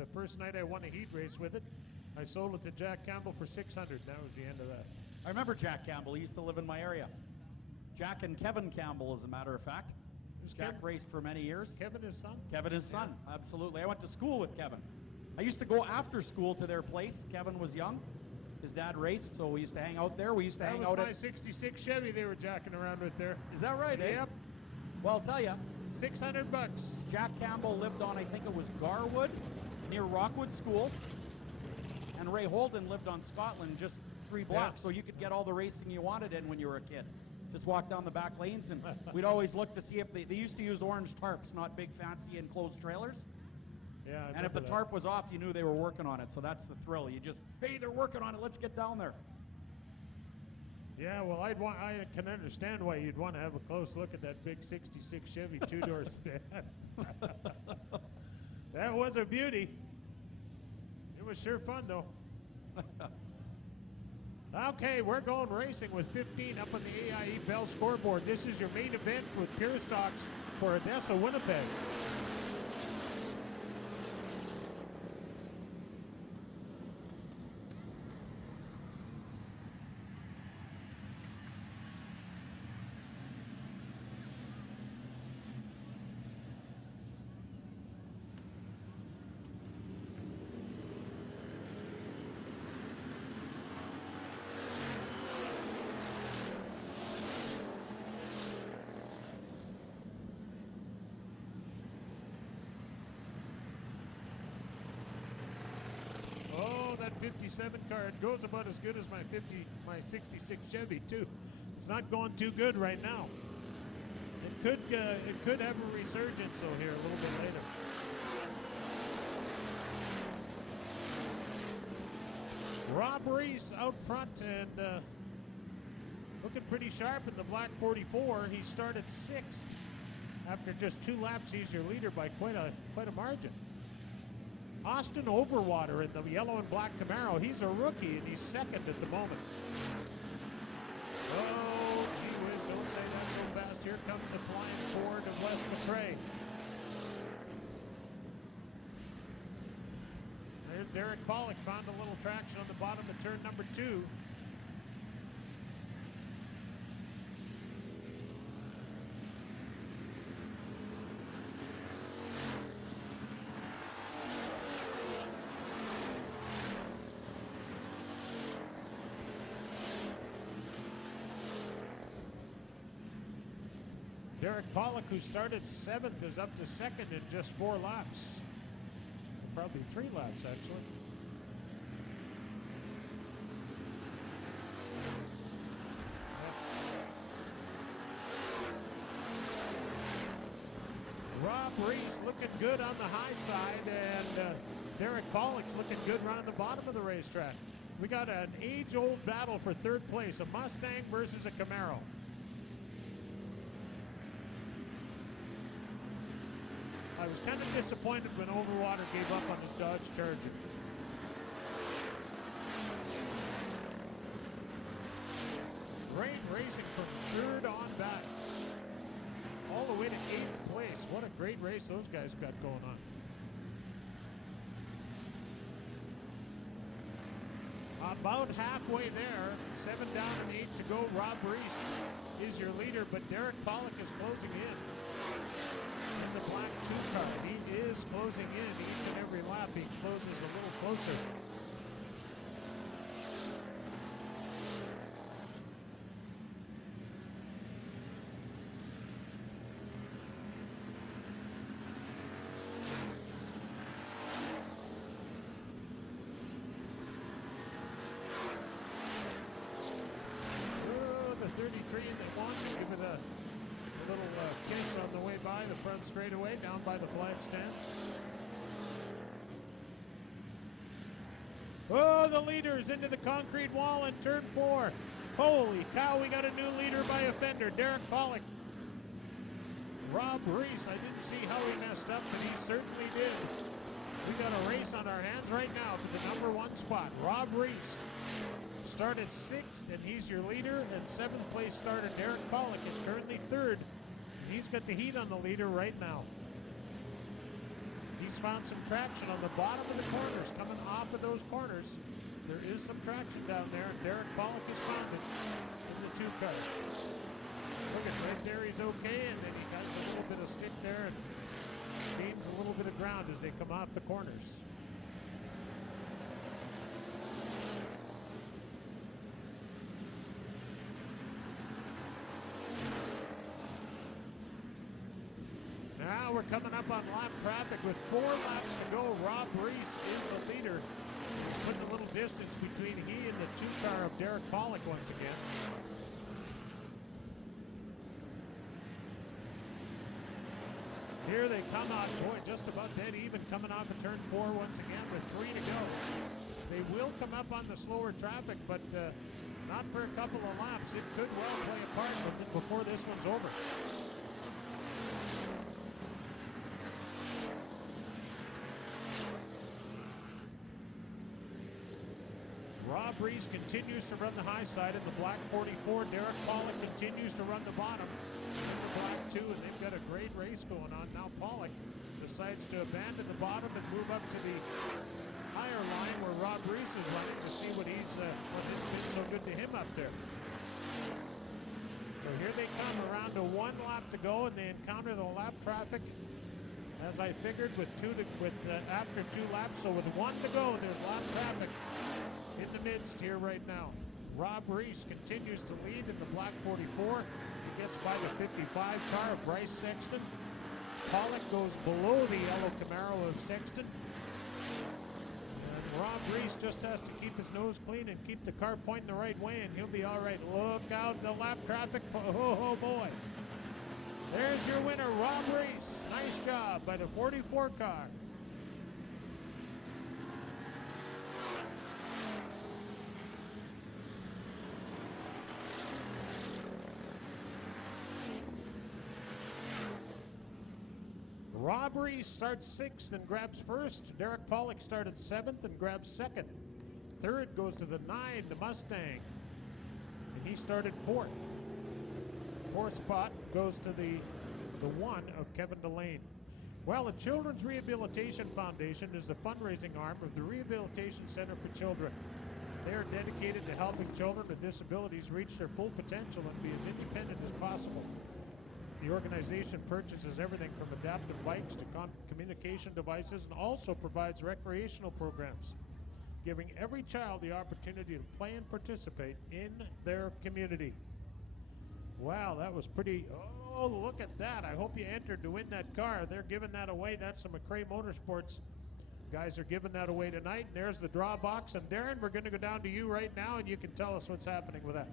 The first night I won a heat race with it, I sold it to Jack Campbell for $600. That was the end of that. I remember Jack Campbell. He used to live in my area. Jack and Kevin Campbell, as a matter of fact. Jack raced for many years. Kevin, his son? Kevin, his son, absolutely. I went to school with Kevin. I used to go after school to their place. Kevin was young. His dad raced, so we used to hang out there. We used to hang out That was my 66 Chevy they were jacking around with there. Is that right, eh? Yep. Well, I'll tell you. $600. Jack Campbell lived on, I think it was Garwood, near Rockwood School. And Ray Holden lived on Scotland, just 3 blocks, so you could get all the racing you wanted in when you were a kid. Just walk down the back lanes, and we'd always look to see if they used to use orange tarps, not big fancy enclosed trailers. Yeah. And if the tarp was off, you knew they were working on it, so that's the thrill. You just, hey, they're working on it, let's get down there. Yeah, well, I can understand why you'd want to have a close look at that big 66 Chevy 2-door sedan. That was a beauty. It was sure fun, though. Okay, we're going racing with 15 up on the AIE Bell scoreboard. This is your main event with Pure Stocks for Odessa, Winnipeg. Oh, that 57 car, it goes about as good as my 66 Chevy too. It's not going too good right now. It could have a resurgence though here a little bit later. Rob Reese out front and looking pretty sharp in the black 44. He started 6th. After just 2 laps, he's your leader by quite a margin. Austin Overwater in the yellow and black Camaro. He's a rookie, and he's 2nd at the moment. Oh, gee whiz, don't say that so fast. Here comes the flying Ford of West Matray. There's Derek Pollock, found a little traction on the bottom of turn number 2. Derek Pollock, who started 7th, is up to 2nd in just 4 laps. Probably 3 laps, actually. Rob Reese looking good on the high side, and Derek Pollock's looking good around the bottom of the racetrack. We got an age-old battle for 3rd place, a Mustang versus a Camaro. I was kind of disappointed when Overwater gave up on his Dodge Charger. Rain racing from 3rd on back. All the way to 8th place. What a great race those guys got going on. About halfway there, 7 down and 8 to go. Rob Reese is your leader, but Derek Pollock is closing in. In the black 2 car. He is closing in each and every lap. He closes a little closer. Oh, the 33 that won. Give it a little kiss on the way by the front straightaway, down by the flag stand. Oh, the leader's into the concrete wall in turn 4. Holy cow, we got a new leader by a fender, Derek Pollock. Rob Reese, I didn't see how he messed up, but he certainly did. We got a race on our hands right now for the number 1 spot. Rob Reese started 6th, and he's your leader, and 7th place starter Derek Pollock is currently 3rd. He's got the heat on the leader right now. He he's found some traction on the bottom of the corners, coming off of those corners. There is some traction down there, and Derek Pollock has found it in the 2-car. Look at right there, he's okay, and then he got a little bit of stick there and gains a little bit of ground as they come off the corners. Now we're coming up on lap traffic with 4 laps to go. Rob Reese is the leader. He's putting a little distance between he and the 2-car of Derek Pollock once again. Here they come out, boy, just about dead even, coming off of turn 4 once again with 3 to go. They will come up on the slower traffic, but not for a couple of laps. It could well play a part before this one's over. Rob Reese continues to run the high side in the black 44. Derek Pollock continues to run the bottom in the black 2, and they've got a great race going on. Now Pollock decides to abandon the bottom and move up to the higher line where Rob Reese is running to see what has been so good to him up there. So here they come around to 1 lap to go, and they encounter the lap traffic, as I figured, after 2 laps. So with 1 to go, there's lap traffic in the midst here right now. Rob Reese continues to lead in the black 44. He gets by the 55 car of Bryce Sexton. Pollock goes below the yellow Camaro of Sexton. And Rob Reese just has to keep his nose clean and keep the car pointing the right way, and he'll be all right. Look out, the lap traffic. Oh boy. There's your winner, Rob Reese. Nice job by the 44 car. Rob Reese starts 6th and grabs 1st. Derek Pollock started 7th and grabs 2nd. 3rd goes to the 9, the Mustang, and he started 4th. 4th spot goes to the 1 of Kevin Delane. Well, the Children's Rehabilitation Foundation is the fundraising arm of the Rehabilitation Center for Children. They are dedicated to helping children with disabilities reach their full potential and be as independent as possible. The organization purchases everything from adaptive bikes to communication devices and also provides recreational programs, giving every child the opportunity to play and participate in their community. Wow, that was pretty. Oh, look at that. I hope you entered to win that car. They're giving that away. That's some McRae Motorsports. Guys are giving that away tonight. And there's the draw box. And Darren, we're going to go down to you right now, and you can tell us what's happening with that.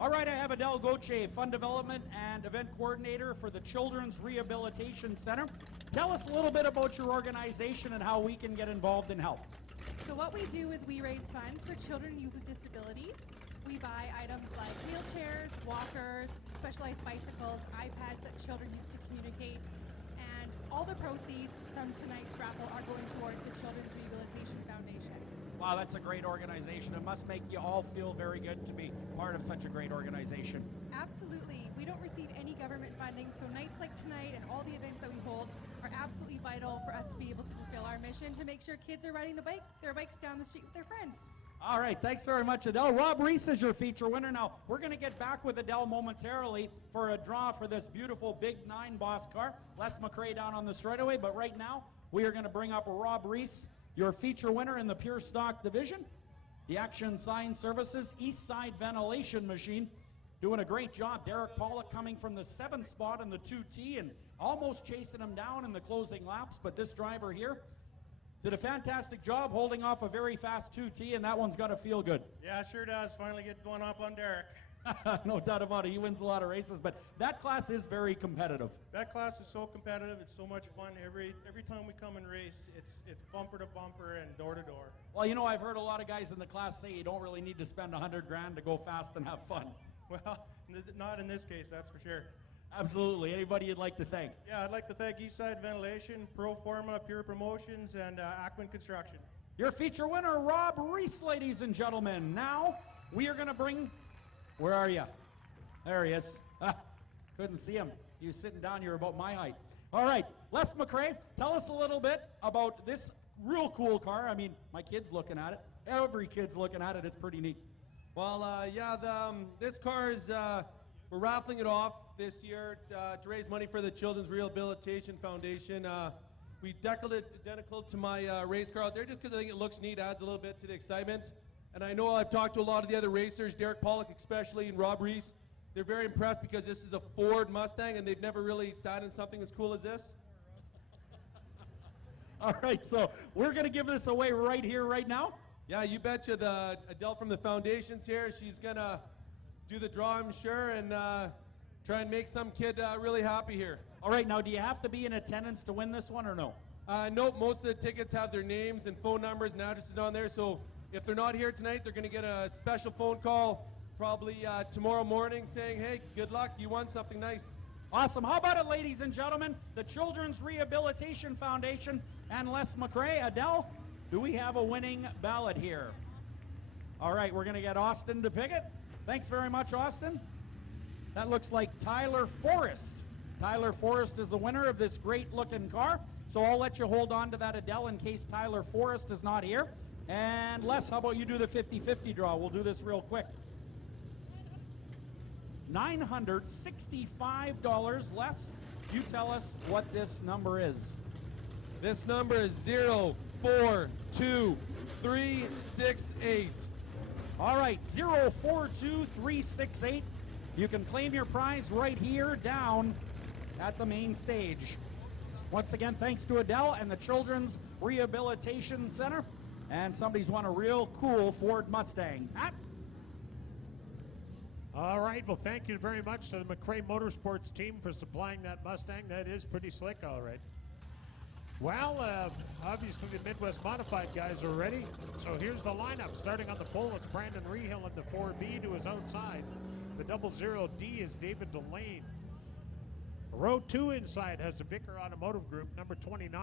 All right, I have Adele Goche, Fund Development and Event Coordinator for the Children's Rehabilitation Center. Tell us a little bit about your organization and how we can get involved and help. So what we do is we raise funds for children and youth with disabilities. We buy items like wheelchairs, walkers, specialized bicycles, iPads that children use to communicate, and all the proceeds from tonight's raffle are going towards the Children's Rehabilitation Foundation. Wow, that's a great organization. It must make you all feel very good to be part of such a great organization. Absolutely. We don't receive any government funding, so nights like tonight and all the events that we hold are absolutely vital for us to be able to fulfill our mission to make sure kids are riding their bikes down the street with their friends. All right, thanks very much, Adele. Rob Reese is your feature winner. Now, we're going to get back with Adele momentarily for a draw for this beautiful Big 9 Boss car. Les McRae down on the straightaway, but right now, we are going to bring up Rob Reese, your feature winner in the Pure Stock Division. The Action Sign Services East Side Ventilation Machine doing a great job. Derek Pollock coming from the 7th spot in the 2T and almost chasing him down in the closing laps, but this driver here did a fantastic job holding off a very fast 2T, and that one's got to feel good. Yeah, sure does. Finally get going up on Derek. No doubt about it. He wins a lot of races, but that class is very competitive. That class is so competitive. It's so much fun. Every time we come and race, it's bumper to bumper and door to door. Well, you know, I've heard a lot of guys in the class say you don't really need to spend $100 grand to go fast and have fun. Well, not in this case, that's for sure. Absolutely. Anybody you'd like to thank? Yeah, I'd like to thank Eastside Ventilation, Pro Forma, Pure Promotions, and Ackman Construction. Your feature winner, Rob Reese, ladies and gentlemen. Now, we are going to bring... Where are you? There he is. Couldn't see him. He was sitting down here about my height. All right, Les McRae, tell us a little bit about this real cool car. I mean, my kid's looking at it. Every kid's looking at it. It's pretty neat. Well, this car is, we're raffling it off this year to raise money for the Children's Rehabilitation Foundation. We deckled it identical to my race car out there just because I think it looks neat, adds a little bit to the excitement. And I know I've talked to a lot of the other racers, Derek Pollock especially, and Rob Reese. They're very impressed because this is a Ford Mustang and they've never really sat in something as cool as this. All right, so we're going to give this away right here, right now. Yeah, you betcha. The Adele from the Foundation's here. She's going to do the draw, I'm sure, and try and make some kid really happy here. All right, now do you have to be in attendance to win this one or no? Nope, most of the tickets have their names and phone numbers and addresses on there, so if they're not here tonight, they're going to get a special phone call probably tomorrow morning saying, hey, good luck, you won something nice. Awesome. How about it, ladies and gentlemen? The Children's Rehabilitation Foundation and Les McRae. Adele, do we have a winning ballot here? All right, we're going to get Austin to pick it. Thanks very much, Austin. That looks like Tyler Forrest. Tyler Forrest is the winner of this great-looking car. So I'll let you hold on to that, Adele, in case Tyler Forrest is not here. And Les, how about you do the 50-50 draw? We'll do this real quick. $965. Les, you tell us what this number is. This number is 042368. All right, 042368. You can claim your prize right here down at the main stage. Once again, thanks to Adele and the Children's Rehabilitation Center. And somebody's won a real cool Ford Mustang. Matt? All right, well, thank you very much to the McRae Motorsports team for supplying that Mustang. That is pretty slick, all right. Well, obviously the Midwest Modified guys are ready. So here's the lineup. Starting on the pole, it's Brandon Rehill in the 4B to his outside. The 00D is David Delane. Row 2 inside has the Vicker Automotive Group, number 29.